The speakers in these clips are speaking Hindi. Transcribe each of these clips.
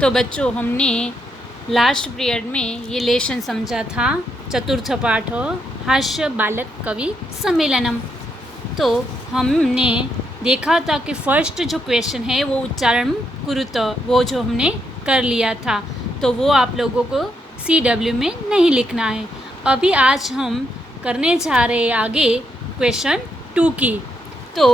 तो बच्चों हमने लास्ट पीरियड में ये लेसन समझा था, चतुर्थ पाठ हास्य बालक कवि सम्मेलनम। तो हमने देखा था कि फर्स्ट जो क्वेश्चन है वो उच्चारण कुरुत, वो जो हमने कर लिया था, तो वो आप लोगों को CW में नहीं लिखना है। अभी आज हम करने जा रहे हैं आगे क्वेश्चन 2 की। तो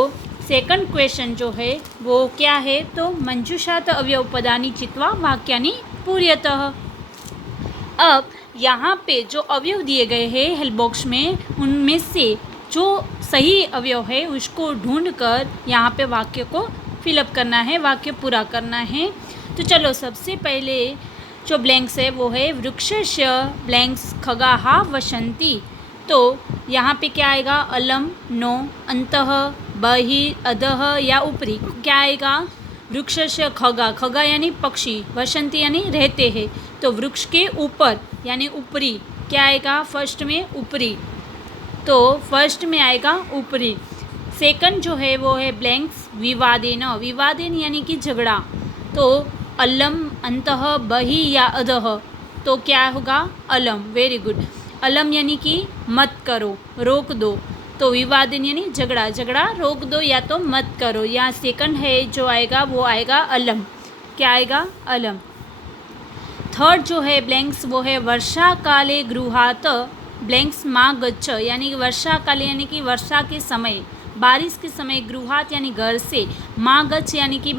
सेकंड क्वेश्चन जो है वो क्या है, तो मंजूषात अवयव पदानी चित्वा वाक्यानि पूर्यतः। अब यहाँ पे जो अवयव दिए गए हैं हेल्प बॉक्स में, उनमें से जो सही अवयव है उसको ढूंढकर यहाँ पे वाक्य को फिलअप करना है, वाक्य पूरा करना है। तो चलो सबसे पहले जो ब्लैंक्स है वो है वृक्षस्य ब्लैंक्स खगाहा वसंती। तो यहाँ पे क्या आएगा, अलम, नो, अंतः, बहिः, अधः या ऊपरी। क्या आएगा, वृक्षस्य खगा, खगा यानी पक्षी, वसंती यानी रहते हैं, तो वृक्ष के ऊपर यानी ऊपरी। क्या आएगा फर्स्ट में, ऊपरी, तो फर्स्ट में आएगा ऊपरी। सेकंड जो है वो है ब्लैंक्स विवादेन, विवादेन यानी कि झगड़ा, तो अलम, अंतः, बहिः या अधः, तो क्या होगा अलम। Very good. अलम यानी कि मत करो, रोक दो, तो विवादेन यानी झगड़ा, झगड़ा रोक दो या तो मत करो। यहाँ सेकंड है जो आएगा वो आएगा अलम। क्या आएगा, अलम। थर्ड जो है ब्लैंक्स वो है वर्षा काले गृहात ब्लैंक्स माँ गच्छ, यानी कि वर्षा काले यानी कि वर्षा के समय, बारिश के समय, गृहात यानी घर से, माँ गच्छ यानी कि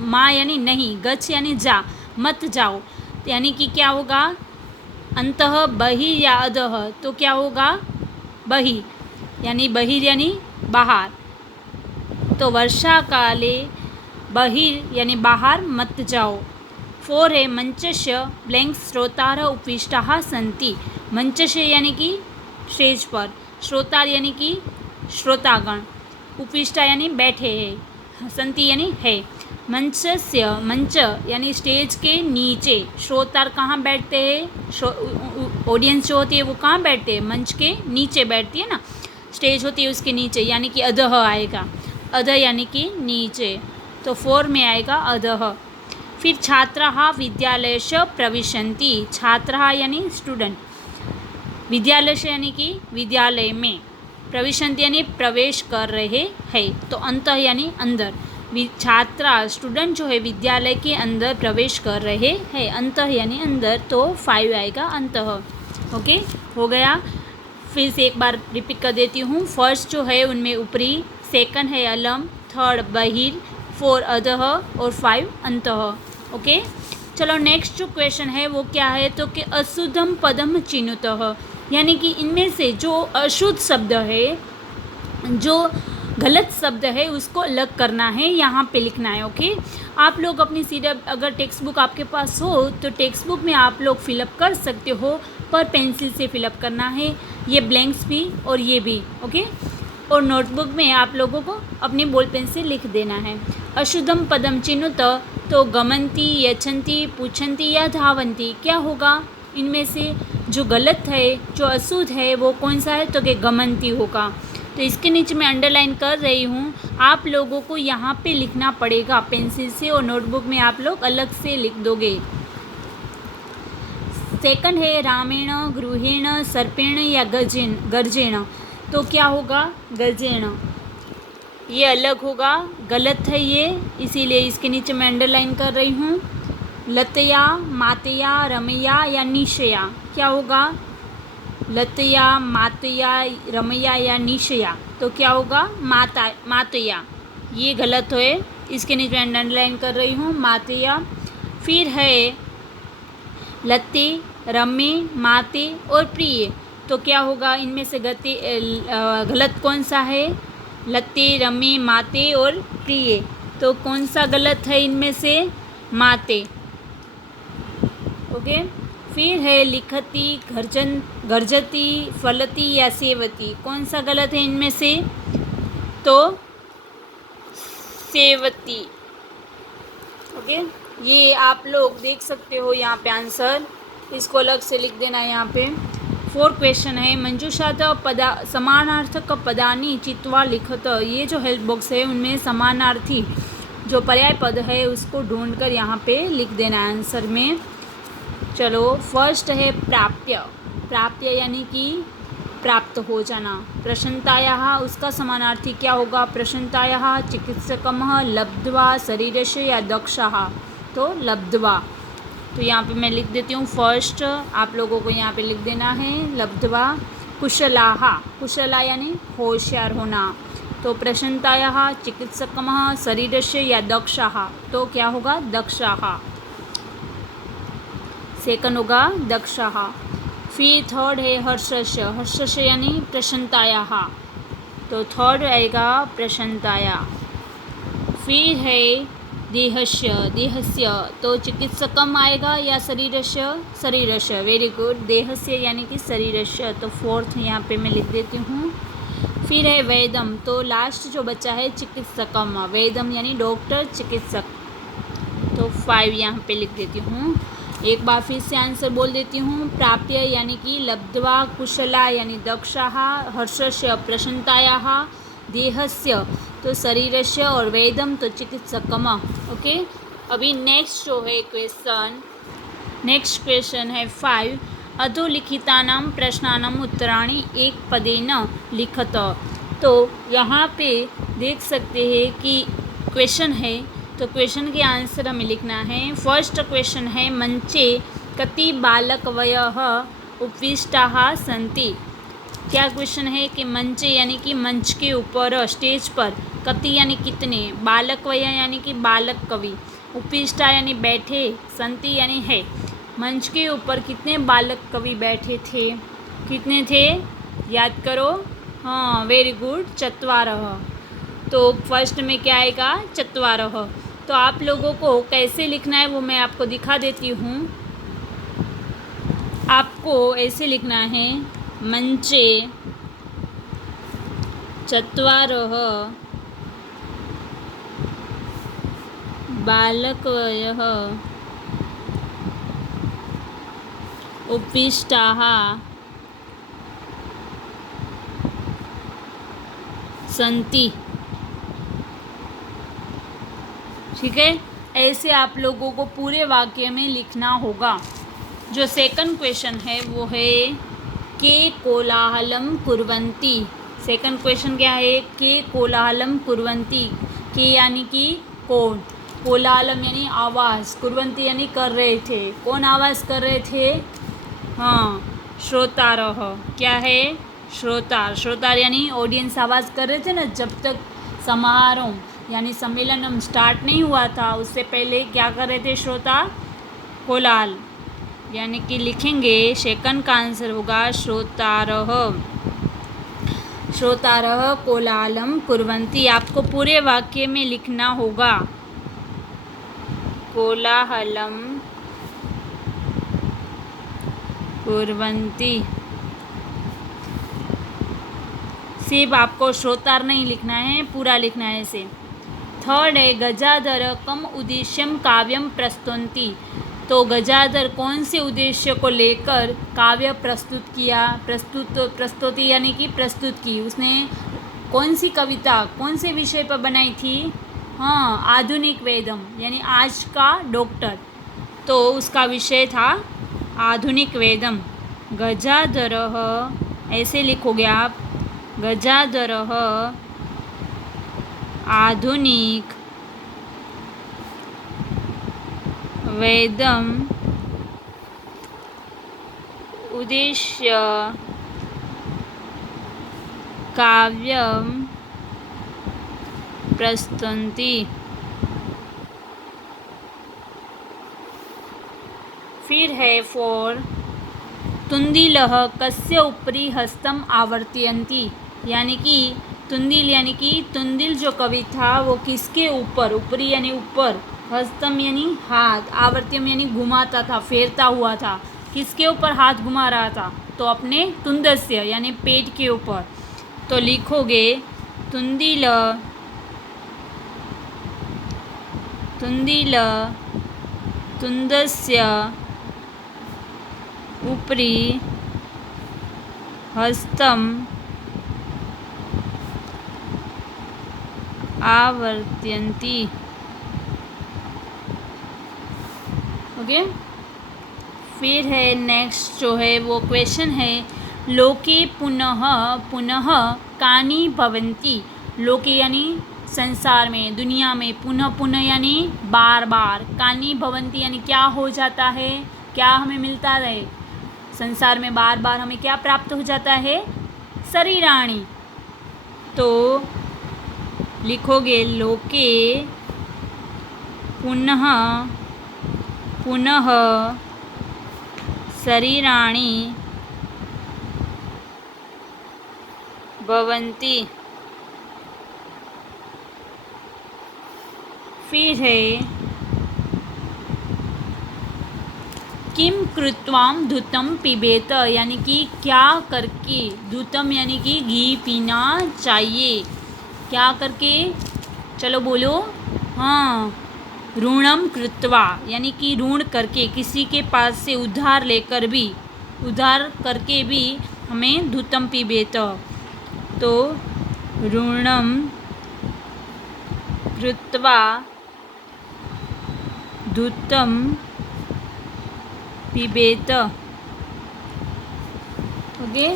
माँ यानी नहीं, गच्छ यानी जा, मत जाओ, यानी कि क्या होगा अंतः, बहिः या अधः, तो क्या होगा बहिः, यानी बहिः यानी बाहर, तो वर्षा काले बहिः यानी बाहर मत जाओ। 4 है मंचस्य ब्लैंक्स श्रोतारः उपविष्टाः सन्ति, मंचस्य यानी कि स्टेज पर, श्रोतार यानी कि श्रोतागण, उपविष्टा यानी बैठे हैं, सन्ति यानी है। मंचस्य, मंच यानी स्टेज के नीचे, श्रोतार कहाँ बैठते हैं, ऑडियंस जो होती है वो कहाँ बैठते हैं, मंच के नीचे बैठती है ना, स्टेज होती है उसके नीचे, यानी कि अधः आएगा, अधः यानी कि नीचे, तो 4 में आएगा अधः। फिर छात्राः विद्यालयस्य प्रविशन्ति, छात्राः यानी स्टूडेंट, विद्यालयस्य यानी कि विद्यालय में, प्रविशन्ति यानी प्रवेश कर रहे हैं, तो अंतः यानी अंदर, छात्रा स्टूडेंट जो है विद्यालय के अंदर प्रवेश कर रहे हैं, अंतः यानी अंदर, तो 5 आएगा अंतः। ओके, हो गया। फिर से एक बार रिपीट कर देती हूँ। फर्स्ट जो है उनमें ऊपरी, सेकंड है अलम, थर्ड बहिर्, 4 अधः और 5 अंतः। ओके, चलो नेक्स्ट जो क्वेश्चन है वो क्या है, तो कि अशुद्धम पदम चिनुतः, यानी कि इनमें से जो अशुद्ध शब्द है, जो गलत शब्द है उसको अलग करना है, यहाँ पे लिखना है। ओके, आप लोग अपनी अगर टेक्स्ट बुक आपके पास हो तो टेक्स्ट बुक में आप लोग फिलअप कर सकते हो, पर पेंसिल से फिलअप करना है, ये ब्लैंक्स भी और ये भी। ओके, और नोटबुक में आप लोगों को अपनी बॉल पेन से लिख देना है। अशुद्धम पदम चिनुत, तो गमंती, यच्छन्ति, पूछन्ति या धावन्ति, क्या होगा इनमें से जो गलत है, जो अशुद्ध है वो कौन सा है, तो कि गमंती होगा। तो इसके नीचे मैं अंडरलाइन कर रही हूँ, आप लोगों को यहाँ पे लिखना पड़ेगा पेंसिल से, और नोटबुक में आप लोग अलग से लिख दोगे। सेकंड है रामेण, गृहेण, सर्पेण या गर्जेण, तो क्या होगा गर्जेण, ये अलग होगा, गलत है ये, इसीलिए इसके नीचे मैं अंडरलाइन कर रही हूँ। लतया, मातया, रमया या निशया, क्या होगा लतया, मातया, रमया या निशया, तो क्या होगा मातया, ये गलत है, इसके नीचे अंडरलाइन कर रही हूँ मातया। फिर है लते, रमे, माते और प्रिय, तो क्या होगा इनमें से गलत कौन सा है, लते, रमे, माते और प्रिय, तो कौन सा गलत है इनमें से, माते। ओके, फिर है लिखती, गर्जती, फलती या सेवती, कौन सा गलत है इनमें से, तो सेवती। ओके, ये आप लोग देख सकते हो यहाँ पे आंसर, इसको अलग से लिख देना है यहाँ पे। 4 क्वेश्चन है मंजूषात समानार्थक पदानी चित्वा लिखत, ये जो हेल्प बॉक्स है उनमें समानार्थी जो पर्याय पद है उसको ढूंढकर यहाँ पे लिख देना आंसर में। चलो, फर्स्ट है प्राप्य। प्राप्य यानी कि प्राप्त हो जाना। प्रशंतायाः उसका समानार्थी क्या होगा? प्रशंतायाः चिकित्सकमः लब्ध्वा शरीरस्य या दक्षः, तो लब्ध्वा। तो यहाँ पे मैं लिख देती हूँ फर्स्ट, आप लोगों को यहाँ पे लिख देना है लब्ध्वा कुशलाः। कुशला यानी होशियार होना। तो प्रशंतायाः चिकित्सकमः शरीरस्य या दक्षः, तो क्या होगा? दक्षः। सेकंड होगा दक्षः। फिर थर्ड है हर्षस्य। हर्षस्य यानी प्रशंतायाः, तो थर्ड आएगा प्रशंताया। फिर है देहस्य। देहस्य तो चिकित्सकम आएगा या शरीरस्य? शरीरस्य। Very good. देहस्य यानी कि शरीरस्य, तो फोर्थ यहाँ पे मैं लिख देती हूँ। फिर है वेदम, तो लास्ट जो बच्चा है चिकित्सकम। वेदम यानी डॉक्टर, चिकित्सक, तो 5 यहाँ पे लिख देती हूँ। एक बार फिर से आंसर बोल देती हूँ। प्राप्य यानी कि लब्ध्वा, कुशला यानी दक्षः, हर्षस्य प्रशंतायाः, देहस्य तो शरीरस्य और वेदम तो चिकित्सकम। ओके, अभी नेक्स्ट जो है क्वेश्चन, नेक्स्ट क्वेश्चन है 5। अधोलिखितानां प्रश्नानां उत्तराणि एक पदेन लिखत। तो यहाँ पे देख सकते हैं कि क्वेश्चन है, तो क्वेश्चन के आंसर हमें लिखना है। फर्स्ट क्वेश्चन है मंचे कति बालकवयः उपविष्टाः सन्ति। क्या क्वेश्चन है कि मंचे यानी कि मंच के ऊपर, स्टेज पर, कति यानी कितने, बालकवय यानी कि बालक कवि, उपविष्टा यानी बैठे, सन्ति यानी है, मंच के ऊपर कितने बालक कवि बैठे थे? कितने थे? याद करो। हाँ, वेरी गुड, चत्वारः। तो फर्स्ट में क्या आएगा? चत्वारः। तो आप लोगों को कैसे लिखना है वो मैं आपको दिखा देती हूँ। आपको ऐसे लिखना है, मंचे चत्वारः बालकवयः उपविष्टाः सन्ति। ठीक है, ऐसे आप लोगों को पूरे वाक्य में लिखना होगा। जो सेकंड क्वेश्चन है वो है के कोलाहलम कुर्वन्ति। सेकंड क्वेश्चन क्या है? के कोलाहलम कुर्वन्ति। के यानी कि कौन, कोलाहलम यानी आवाज़, कुर्वन्ति यानी कर रहे थे। कौन आवाज़ कर रहे थे? हाँ, श्रोतारः। क्या है? श्रोता। श्रोता यानी ऑडियंस आवाज़ कर रहे थे ना, जब तक समारोह यानी सम्मेलन स्टार्ट नहीं हुआ था उससे पहले क्या कर रहे थे श्रोता? कोलाहल। यानी कि लिखेंगे सेकंड का आंसर होगा श्रोतारः। श्रोतारः कोलाहलम कुर्वन्ति। आपको पूरे वाक्य में लिखना होगा कोलाहलम कुर्वन्ति। सिर्फ आपको श्रोतार नहीं लिखना है, पूरा लिखना है इसे। थर्ड है गजाधर कम उद्देश्यम काव्यम प्रस्तुन्ति। तो गजाधर कौन से उद्देश्य को लेकर काव्य प्रस्तुत किया? प्रस्तुति यानी कि प्रस्तुत की। उसने कौन सी कविता कौन से विषय पर बनाई थी? हाँ, आधुनिक वेदम यानी आज का डॉक्टर, तो उसका विषय था आधुनिक वेदम। गजाधरः, ऐसे लिखोगे आप, गजाधरः आधुनिक वेदम उद्देश्य काव्यम प्रस्तुन्ति। फिर है 4 तुंदिलः कस्य उपरि हस्तम आवर्तयन्ति। यानी कि तुंदिल यानी कि तुंदिल जो कवि था वो किसके ऊपर, ऊपरी यानी ऊपर, हस्तम यानी हाथ, आवर्त्यम यानी घुमाता था, फेरता हुआ था। किसके ऊपर हाथ घुमा रहा था? तो अपने तुंदस्य यानी पेट के ऊपर। तो लिखोगे तुंदिल तुंदस्य उपरि हस्तम आवर्तयन्ति। ओके। फिर है नेक्स्ट जो है वो क्वेश्चन है, लोके पुनः पुनः कानि भवन्ति। लोके यानी संसार में, दुनिया में, पुनः पुनः यानी बार बार, कानि भवन्ति यानी क्या हो जाता है, क्या हमें मिलता रहे संसार में, बार बार हमें क्या प्राप्त हो जाता है, शरीराणि। तो लिखोगे लोके पुनः पुनः शरीराणि भवन्ति। फिर है किम कृत्वाम धूतम पिबेत, यानी कि क्या करके, धूतम यानी कि घी पीना चाहिए, क्या करके, चलो बोलो, हाँ, ऋणम कृत्वा यानी कि ऋण करके, किसी के पास से उधार लेकर भी, उधार करके भी हमें धूतम पिबेत। तो ऋणम कृत्वा धूतम पिबेत। ओके,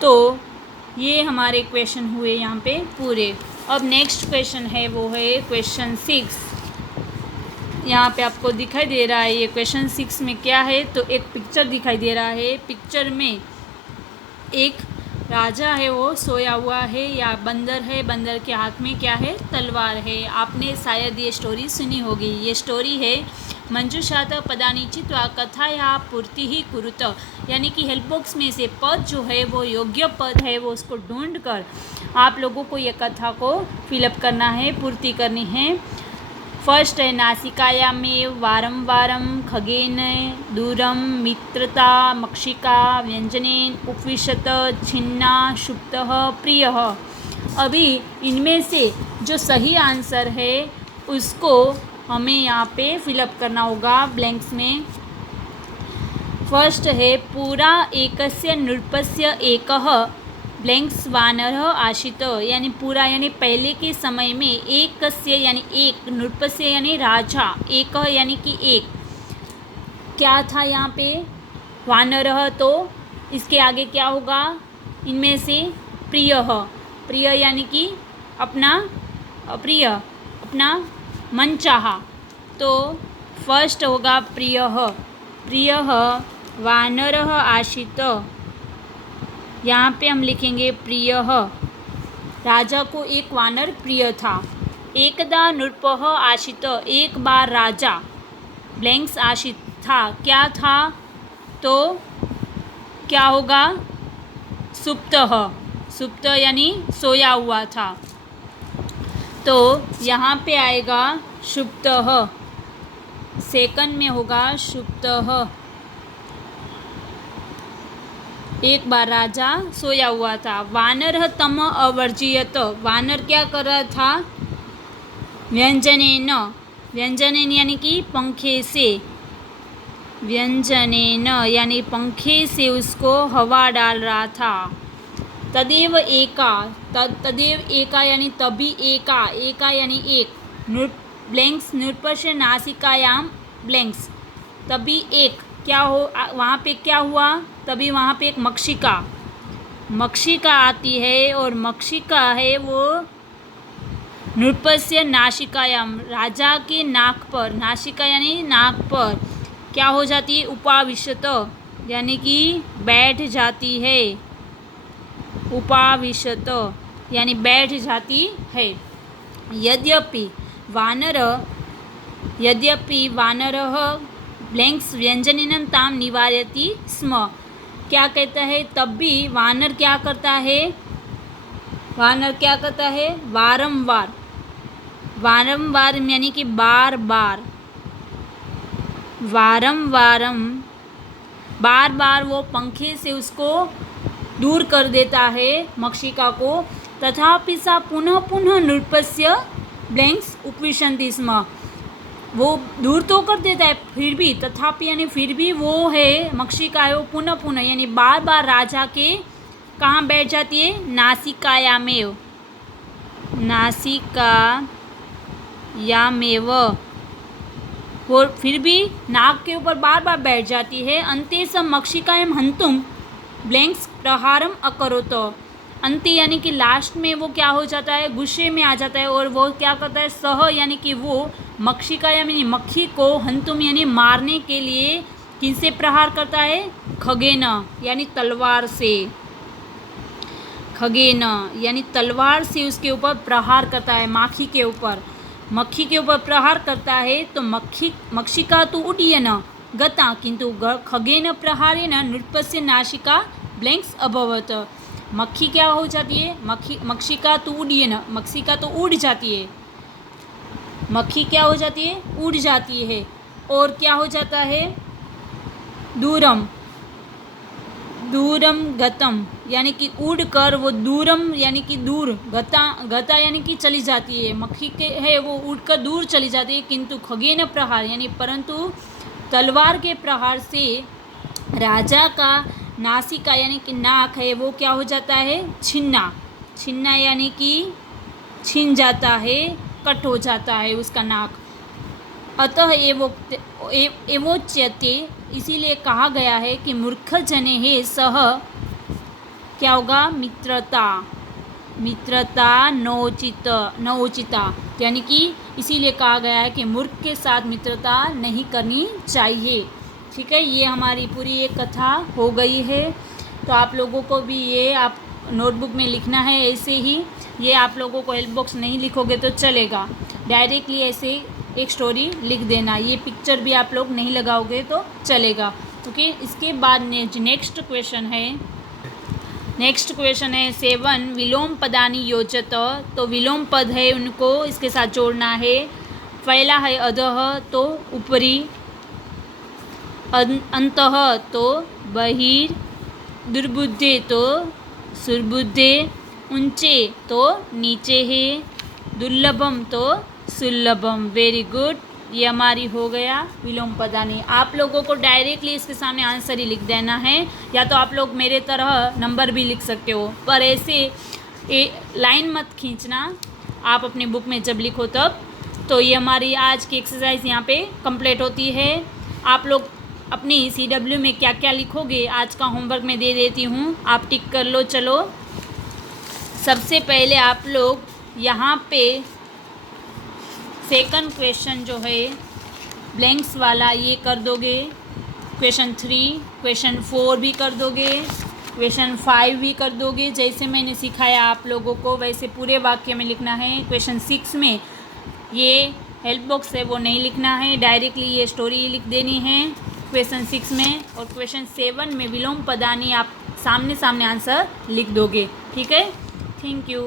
तो ये हमारे क्वेश्चन हुए यहाँ पे पूरे। अब नेक्स्ट क्वेश्चन है वो है क्वेश्चन 6। यहाँ पे आपको दिखाई दे रहा है ये क्वेश्चन 6 में क्या है, तो एक पिक्चर दिखाई दे रहा है। पिक्चर में एक राजा है, वो सोया हुआ है, या बंदर है, बंदर के हाथ में क्या है, तलवार है। आपने शायद ये स्टोरी सुनी होगी। ये स्टोरी है मंजूषात पदानि चित्वा कथाया पूर्ति ही कुरुत, यानी कि हेल्प बॉक्स में से पद जो है वो योग्य पद है, वो उसको ढूंढ कर आप लोगों को ये कथा को फिलअप करना है, पूर्ति करनी है। फर्स्ट है नासिकायामेव वारं वारं खगेन दूरं मित्रता मक्षिका व्यंजनेन उपविशत छिन्ना सुप्तः प्रियः। अभी इनमें से जो सही आंसर है उसको हमें यहाँ पे फिलअप करना होगा ब्लैंक्स में। फर्स्ट है पूरा एकस्य नृपस्य एकः ब्लैंक्स वानरः आशित, यानी पूरा यानी पहले के समय में, एकस्य यानी एक, नृपस्य यानी राजा, एक यानी कि एक, क्या था यहाँ पे, वानरः, तो इसके आगे क्या होगा, इनमें से प्रियः, प्रिय यानी कि अपना, प्रिय अपना मनचाहा, तो फर्स्ट होगा प्रियः, प्रियः वानरः आशित। यहाँ पे हम लिखेंगे प्रियः, राजा को एक वानर प्रिय था। एकदा नृपः आशित, एक बार राजा ब्लैंक्स आशित था, क्या था, तो क्या होगा, सुप्तः, सुप्त यानी सोया हुआ था, तो यहाँ पे आएगा सुप्तः, सेकंड में होगा सुप्तः। एक बार राजा सोया हुआ था। वानर तम अवर्जियत, वानर क्या कर रहा था, व्यंजनेन, व्यंजनेन यानी कि पंखे से, व्यंजनेन यानी पंखे से उसको हवा डाल रहा था। तदेव एका, तदेव एका यानी तभी एका, एका यानी एक, ब्लैंक्स नृपस्य नासिकायाम ब्लैंक्स, तभी एक, क्या हो वहाँ पे क्या हुआ, तभी वहाँ पे एक मक्षिका, मक्षिका आती है, और मक्षिका है वो नृपस्य नासिकायाम, राजा के नाक पर, नासिका यानी नाक पर क्या हो जाती है, उपाविशत यानी कि बैठ जाती है, उपाविशत यानी बैठ जाती है। यद्यपि वानरः ब्लैंक्स व्यंजनेन ताम निवारयति स्म, क्या कहता है, तब भी वानर क्या करता है, वानर क्या करता है, वारंवार, वारंवार यानी कि बार बार, वारंवारम बार बार वो पंखे से उसको दूर कर देता है, मक्षिका को। तथापि सा पुनः पुनः नृपस्य ब्लैंक्स उपविशन्ति स्म, वो दूर तो कर देता है, फिर भी, तथापि यानी फिर भी वो है, मक्षिका है वो पुनः पुनः यानी बार बार राजा के कहाँ बैठ जाती है, नासिकायामेव, नासिकायामेव, वो फिर भी नाक के ऊपर बार बार बैठ जाती है। अंते स मक्षिकायां हंतुम ब्लैंक्स प्रहारम अकरोत। अंते यानी कि लास्ट में वो क्या हो जाता है, गुस्से में आ जाता है और वो क्या करता है, सह यानी कि वो मक्षिका यानी मक्खी को हंतुम यानी मारने के लिए किनसे प्रहार करता है, खगेन यानी तलवार से। खगेन यानी तलवार से उसके ऊपर प्रहार करता है, माखी के ऊपर, मक्खी के ऊपर प्रहार करता है। तो मक्षिका तो उड्डयन गता किंतु खगेन प्रहारेण नृपस्य नासिका ब्लैंक्स अभवत। मक्खी क्या हो जाती है, मक्षिका तो उड्डयन, मक्षिका तो उड़ जाती है, मक्खी क्या हो जाती है, उड़ जाती है। और क्या हो जाता है, दूरम, दूरम गतम यानी कि उड़ कर वो दूरम यानी कि दूर, गता यानी कि चली जाती है, मक्खी के है वो उड़कर दूर चली जाती है। किंतु खगेन प्रहार यानी परंतु तलवार के प्रहार से राजा का नासिका यानी कि नाक है वो क्या हो जाता है, छिन्ना, छिन्ना यानी कि छिन जाता है, कट हो जाता है उसका नाक। अतः एवोच्यते इसीलिए कहा गया है कि मूर्ख जने है सह क्या होगा, मित्रता, मित्रता नोचिता यानी कि इसीलिए कहा गया है कि मूर्ख के साथ मित्रता नहीं करनी चाहिए। ठीक है, ये हमारी पूरी एक कथा हो गई है। तो आप लोगों को भी ये आप नोटबुक में लिखना है ऐसे ही। ये आप लोगों को हेल्प बॉक्स नहीं लिखोगे तो चलेगा, डायरेक्टली ऐसे एक स्टोरी लिख देना। ये पिक्चर भी आप लोग नहीं लगाओगे तो चलेगा। ओके, इसके बाद नेक्स्ट क्वेश्चन है 7 विलोम पदानी योजत। तो विलोम पद है उनको इसके साथ जोड़ना है। पहला है अधः तो ऊपरी, अंतः तो बहिर, दुर्बुद्धे तो सुरबुद्धे, ऊंचे तो नीचे है, दुर्लभम तो सुलभम। वेरी गुड, ये हमारी हो गया विलोम पदानी। आप लोगों को डायरेक्टली इसके सामने आंसर ही लिख देना है, या तो आप लोग मेरे तरह नंबर भी लिख सकते हो, पर ऐसे लाइन मत खींचना आप अपनी बुक में जब लिखो तब। तो ये हमारी आज की एक्सरसाइज यहाँ पे कंप्लीट होती है। आप लोग अपनी CW में क्या क्या लिखोगे आज का होमवर्क मैं दे देती हूँ, आप टिक कर लो। चलो, सबसे पहले आप लोग यहाँ पे सेकंड क्वेश्चन जो है ब्लैंक्स वाला ये कर दोगे, क्वेश्चन 3, क्वेश्चन 4 भी कर दोगे, क्वेश्चन 5 भी कर दोगे। जैसे मैंने सिखाया आप लोगों को वैसे पूरे वाक्य में लिखना है। क्वेश्चन 6 में ये हेल्प बॉक्स है वो नहीं लिखना है, डायरेक्टली ये स्टोरी लिख देनी है क्वेश्चन 6 में। और क्वेश्चन 7 में विलोम पदानी आप सामने आंसर लिख दोगे। ठीक है, थैंक यू।